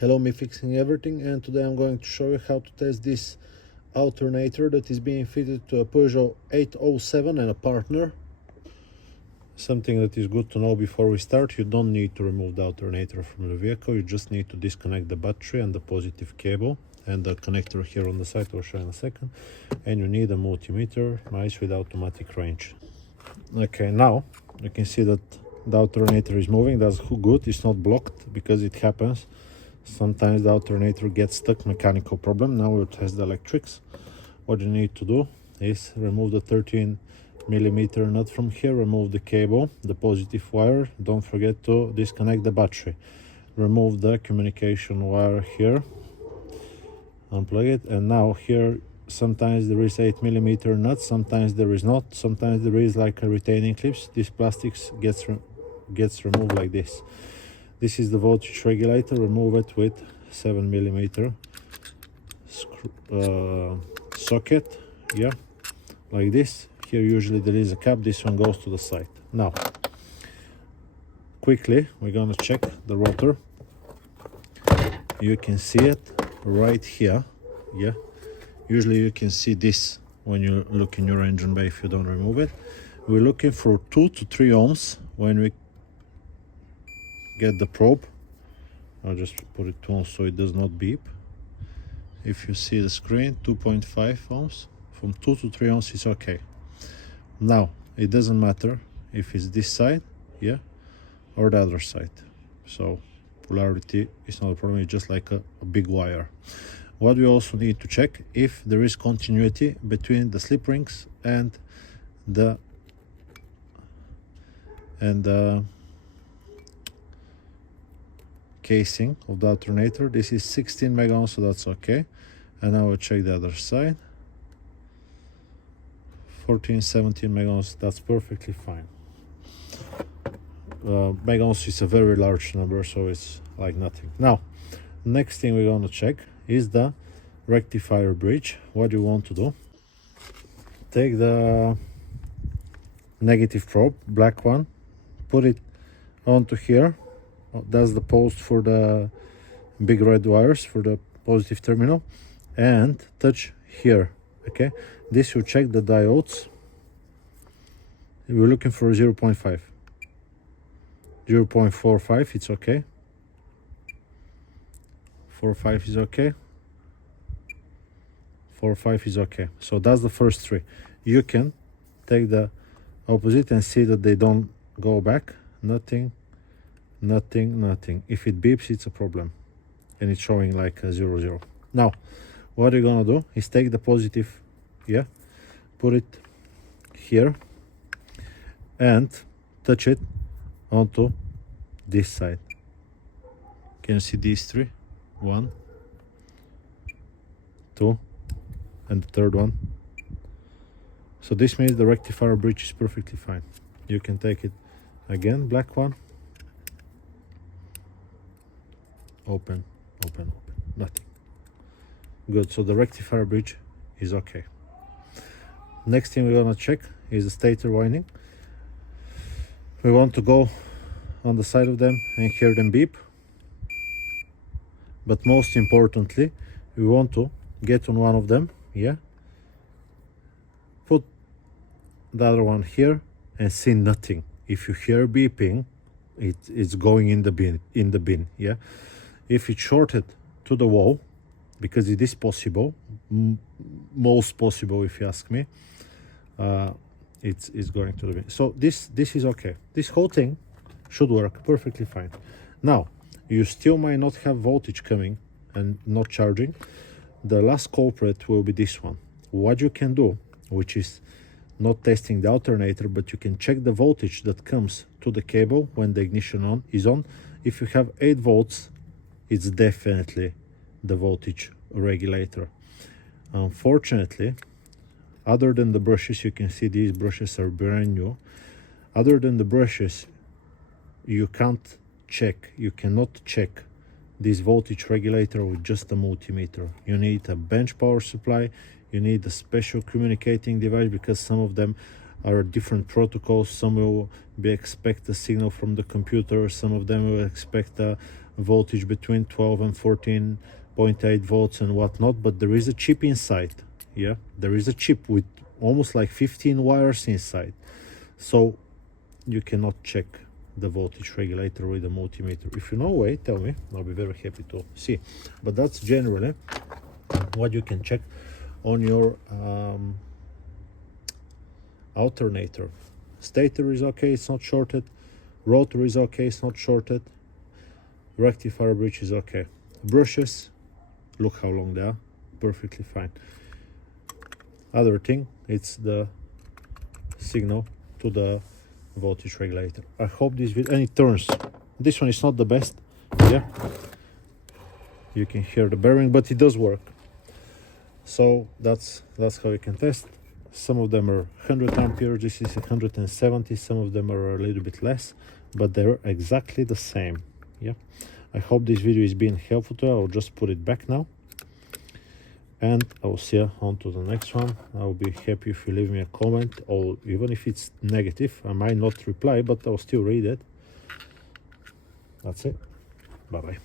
Hello, me fixing everything, and today I'm going to show you how to test this alternator that is being fitted to a Peugeot 807 and a partner. Something that is good to know before we start: you don't need to remove the alternator from the vehicle, you just need to disconnect the battery and the positive cable and the connector here on the side. I'll show you in a second. And you need a multimeter, nice with automatic range. Okay, now you can see that the alternator is moving. That's good, it's not blocked, because it happens. Sometimes the alternator gets stuck, mechanical problem. Now we'll test the electrics. What you need to do is remove the 13mm nut from here, remove the cable, the positive wire. Don't forget to disconnect the battery. Remove the communication wire here, unplug it, and now here sometimes there is 8mm nut, sometimes there is not, sometimes there is like a retaining clips. This plastics gets removed like this. This is the voltage regulator. Remove it with 7mm socket, yeah, like this. Here usually there is a cap, this one goes to the side. Now quickly we're gonna check the rotor. You can see it right here, yeah. Usually you can see this when you look in your engine bay if you don't remove it. We're looking for 2 to 3 ohms when we get the probe. I'll just put it on so it does not beep. If you see the screen, 2.5 ohms. From 2 to 3 ohms is okay. Now it doesn't matter if it's this side, yeah, or the other side. So polarity is not a problem, it's just like a big wire. What we also need to check if there is continuity between the slip rings and the casing of the alternator. This is 16 mega ohms, so that's okay. And now we'll check the other side. 14, 17 mega ohms, that's perfectly fine. Mega ohms is a very large number, so it's like nothing. Now, next thing we're going to check is the rectifier bridge. What you want to do: take the negative probe, black one, put it onto here. That's the post for the big red wires for the positive terminal, and touch here. Okay, this will check the diodes. We're looking for 0.5, 0.45, it's okay. 4.5 is okay. 4.5 is okay. So that's the first three. You can take the opposite and see that they don't go back. Nothing, nothing, nothing. If it beeps, it's a problem, and it's showing like a 0, 0. Now what you're gonna do is take the positive, yeah, put it here and touch it onto this side. Can you see these three? 1, 2, and the third one. So this means the rectifier bridge is perfectly fine. You can take it again, black one, open, open, open, nothing. Good, so the rectifier bridge is okay. Next thing we're gonna check is the stator winding. We want to go on the side of them and hear them beep. But most importantly, we want to get on one of them, yeah, put the other one here and see nothing. If you hear beeping, it's going in the bin, yeah. If it's shorted to the wall, because it is possible, most possible if you ask me, it's going to the bin. So this is okay. This whole thing should work perfectly fine. Now you still might not have voltage coming and not charging. The last culprit will be this one. What you can do, which is not testing the alternator, but you can check the voltage that comes to the cable when the ignition is on. If you have 8 volts, it's definitely the voltage regulator. Unfortunately, other than the brushes, you can see these brushes are brand new. Other than the brushes, you cannot check this voltage regulator with just a multimeter. You need a bench power supply, you need a special communicating device, because some of them are different protocols. Some will expect a signal from the computer, some of them will expect a voltage between 12 and 14.8 volts and whatnot, but there is a chip inside. Yeah, there is a chip with almost like 15 wires inside, so you cannot check the voltage regulator with a multimeter. If you know way, tell me, I'll be very happy to see. But that's generally what you can check on your alternator. Stator is okay, it's not shorted. Rotor is okay, it's not shorted. Rectifier bridge is okay. Brushes, look how long they are, perfectly fine. Other thing, it's the signal to the voltage regulator. I hope this video, and it turns. This one is not the best. Yeah, you can hear the bearing, but it does work. So that's how you can test. Some of them are 100 amperes, this is 170, some of them are a little bit less, but they're exactly the same. Yeah, I hope this video is being helpful to you. I'll just put it back now, and I'll see you on to the next one. I'll be happy if you leave me a comment, or even if it's negative, I might not reply, but I'll still read it. That's it. Bye bye.